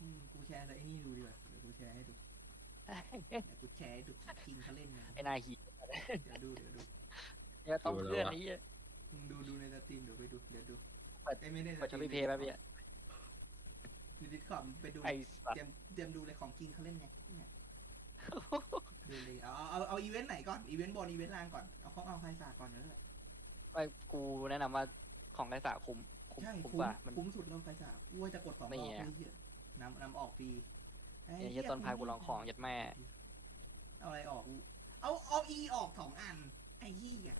อืมกูแชร์แต่ไอ้นี่ดูดีกว่าเดี๋ยวกูแชร์ให้ดูเดี๋ยวกูแชร์ให้ดูของจริงเขาเล่นนะไอ้นายหีเดี๋ยวดูเดี๋ยวดูเนี่ยต้องเพื่อนไอ้เหี้ยมึงดูดูในสตรีมเดี๋ยวไปดูเดี๋ยวดูเปิดไอ้ไม่ได้เปิดช้อปปี้เพย์แป๊บเดียวในดิสคอร์ดไปดูไอ้สัตเตรียว์มเตรียมดูเลยของจริงเขาเล่นไงเนี่ยดูเลยเอาเอาเอาเอาอีเวนต์ไหนก่อนอีเวนต์บนอีเวนต์ล่างก่อนเอาเขาเอาไพศาลก่อนเดี๋ยวเลยไอ้กูแนะนำว่าของไร้สาคุ้มคุ้มใช่คุ้มคุ้มกว่ามันคุ้มสุดแล้วไพศาลกูว่าจะกดสองรนี่อบไงไม่เหี้ย นำนำออกฟรีไอ้ไอ้เหี้ยต้นพายกูลองของยัดแม่ เอาอะไรออกกูเอาเอาอีออกสองอัน ไอ้ยี่อะ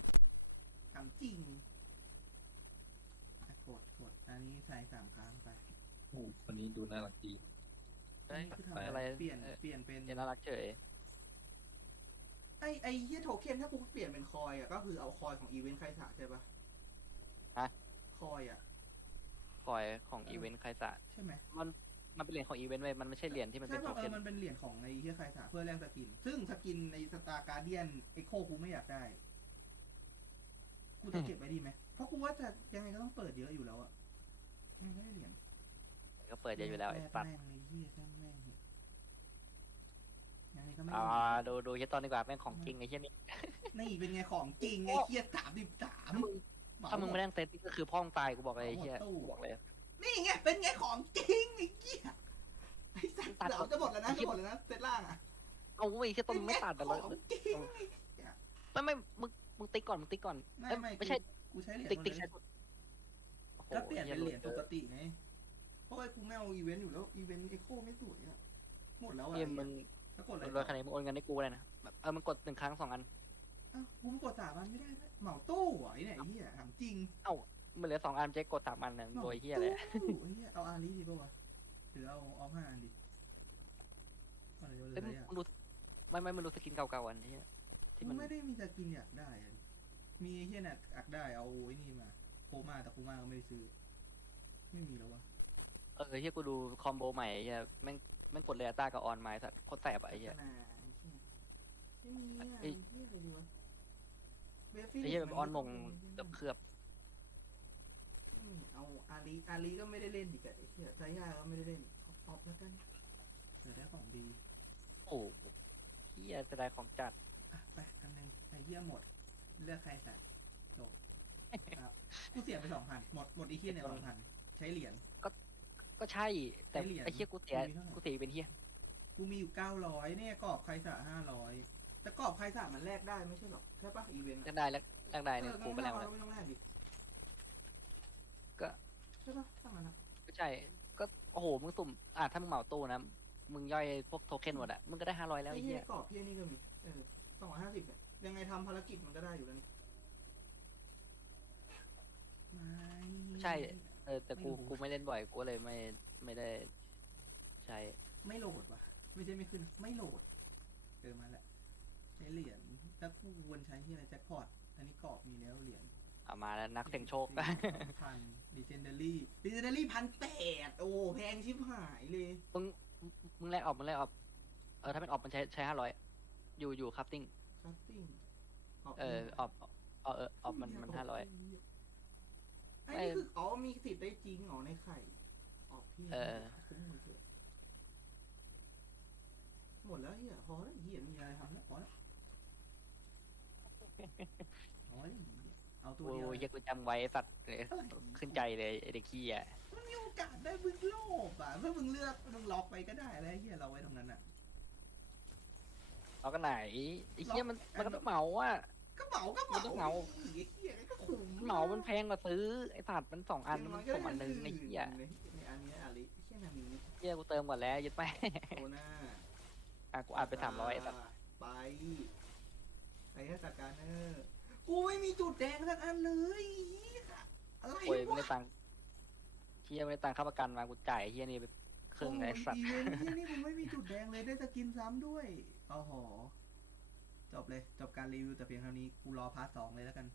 ทำจริงอะกดกดอันนี้ใส่สามครั้งไปโอ้คนนี้ดูน่ารักดีเอ้ยอันนี้คือทำไปอะไร เปลี่ยน เออเปลี่ยนเป็นเดี๋ยวน่ารักเฉย ไอไอเฮียโทเค็นถ้ากูเปลี่ยนเป็นคอยอะก็คือเอาคอยของอีเวนต์ใครสาใช่ปะฮะ คอยอะปล่อยของอีเวนต์ใครสะ ใช่ไหมมัน มันเป็นเหรียญของอีเวนต์เว้ยมันไม่ใช่เหรียญที่มันเป็ใช่นโทป่ะเอเค็อนมันเป็นเหรียญของไอเฮียใครสาเพื่อแลกสกิน ซึ่งสกินในสตาร์การเดียนเอ็กโคกูไม่อยากได้ กูจะเก็บไว้ดีไหมเพราะกูว่าจะยังไงก็ต้องเปิดเยอะอยู่แล้วอะยังไงก็ได้เหรียญก็เปิดเยอะอยู่แล้วไอ้สัตว์แม่งเลยเฮียแม่งแม่งยังไงก็ไม่อ่าได้ดูดูเฮียตอนดีกว่าแม่งของจริงไอ้เฮียนี่นี่เป็นไงของจริงไอเฮียสามสิบสาม ถ้ามึงไม่ได้เซตนี่ก็คือพ่อมึงตายกูบอกเลยไอ้เฮียกูบอกเลย นี่ไงเป็นไงของจริงไอ้เหี้ยไอ้สัตว์ตัด เดี๋ยวจะหมดแล้วนะจะหมดแล้วนะเซตล่างอะเอาไอ้เฮียต้นไม่ตัดแต่ขเลยองจริงไม่ไม่มึงมึงติ๊กก่อนมึงติ๊กก่อนไม่เอ้ยไม่ไม่ใช่กูใช้เหรียญติ๊กหมดติ๊กเลใช้ยสุดโอ้โหก็เปลี่ยนเป็นเหรียญหี้ปกติไงเพราะว่ากูไม่เอาอีเวนต์อยู่แล้วอีเวนต์เอ็กโคไม่สวยอะหมดแล้วอะเฮียมึงถ้ากดอะไรรวยขนาดนี้มึงโอนเงินให้กูเลยนะแบบเออมึงกดหนึ่งครั้งสองอัน อ้าวกูไม่กดสามอันไม่ได้นะเหมาตู้เหรอไอ้เนี่ยไอ้เหี้ยถามจริง มันเหลือสองอันเจ๊กดสามอันนะเหมาโดยเฮียเลยตู้ไอ้เหี้ยเอาอารีดีป่าวะหรือเอาเอาห้าอันดีเอาอะไรเอาเลเอ้ยมึงยอะมึงดูไม่ไม่มึงดูสกินเก่าๆอันเฮียที่กูมันไม่ได้มีสกินอยากได้อะมีไอ้เฮียน่ะอยากได้เอาไอ้นี่มา โคมาแต่โคมาก็ไม่ได้ซื้อ ไม่มีแล้ววะเออเฮียกูดูคอมโบใหม่เฮียแม่งแม่งกดเรียต้ากับออนไม้สัตว์โคตรแสบอะไอ้เฮียขนาดไอ้เหี้ยไม่มีอะเอ้ยเฮียอะไรดีวะเบฟไอ้เฮียแบบออนมงแบบเคลือบไม่มีเอาอาลีอาลีก็ไม่ได้เล่นดิกะไอ้เฮียซาย่าก็ไม่ได้เล่นเอาออฟแล้วกันเดี๋ยวได้ของดีโอ้โหเฮียจะได้ของจัดอะไปอันหนึงไอ้เฮียหมด เลือกใครสักจบครับกูเสียไปสองพันหมดหมดไอ้เฮียเนี่ยสองพันใช้เหรียญ ก็ใช่ แต่ใช้เหรียญไอ้เฮียกูเสียมีเท่าไหร่ กูเสียเป็นเฮียกูมีอยู่เก้าร้อยเนี่ยกรอบใครสะห้าร้อยแต่กรอบใครสะมันแลกได้ไม่ใช่หรอใช่ปะอีเวนต์แลกได้แลกแลกได้เนี่ยเออกูไปแลกมางั้แล้วนไม่ต้องแลกดิ ก็ ใช่ปะตั้งนั้นอะ ก็ ใช่ ก็โอ้โหมึงสุ่มอะถ้ามึงเหมาตู้นะ มึงย่อยพวกโทเค็นหมดอะมึงก็ได้ห้าร้อยแล้วไอ้ไอ้เหี้เฮียยกรอบเหี้ยนี่ก็มีเออสองร้อยห้าสิบเนี่ยยังไงทำภารกิจมันก็ได้อยู่แล้วนี่ไม่ใช่ เออแต่กูกูไม่เล่นบ่อยกูเลยไม่ไม่ได้ใช้ ไม่โหลดว่ะ ไม่ใช่ไม่ขึ้น ไม่โหลดเออมาแล้วใช้เหรียญแล้วกูวนใช้ที่อะไรแจ็คพอตอันนี้กรอบมีแล้วเหรียญ เอามาแล้วนักเสี่ยงโชค พันดิเจนเดอรี่ดิเจนเดอรี่พันแปดโอ้แพงชิบหายเลย มึงมึงแลกออกมึงแลกออกเออถ้าเป็นออกมันใช้ใช้ห้าร้อยอยู่อยู่คัพติ้ง คัสติ้งเออออกเออเออออกมันมันห้าร้อย ไอ้นี่คืออ๋อมีสิทธิ์ได้จริงอ๋อในไข่ ออกพี่เออ คุ้มเลยเถอะหมดแล้วเฮียพอแล้วเฮียมีอะไรทำแล้วพอแล้วพอแล้วเหี้ย เอาตัวโอ้เดียวยเหี้ยกูจำไว้ไอ้สัตว์เลยขึ้นใจเลยไอ้เด็กขี้อะมันมีโอกาสได้มึงโลภอะเพื่อมึงเลือกมึงล็อกไปก็ได้แล้วเฮียเราไว้ตรงนั้นอะเอากันไหนไอ้เหี้ยมันมันก็ต้องเหมาอะ ก็เหมาก็เหมามันต้องเหมา ไอ้เฮียก็คุ้มเหมามันแพงกว่าซื้อไอ้สัตว์มันสองอันมันสองอันหนึ่งไอ้เหี้ยในอันนี้อะไรเฮียนามีเหี้ยกูเติมก่อนแล้วยึดไปโอน่าอะกูอัดไปสามร้อยไอ้สัตว์ไปไปให้จัดการเนอร์ กูไม่มีจุดแดงสักอันเลยเหี้ยอะไรโอ้ยไม่วะได้ตังค์เหี้ยไม่ได้ตังค่าประกันมากูจ่ายไอ้เหี้ยนี่ไปครึ่งไอ้สัตว์ โอ้ยอีเวนต์ที่นี่ผมไม่มีจุดแดงเลยได้สกินซ้ำด้วยโอ้โหจบเลย จบการรีวิวแต่เพียงเท่านี้ กูรอพาร์ทสองเลยแล้วกัน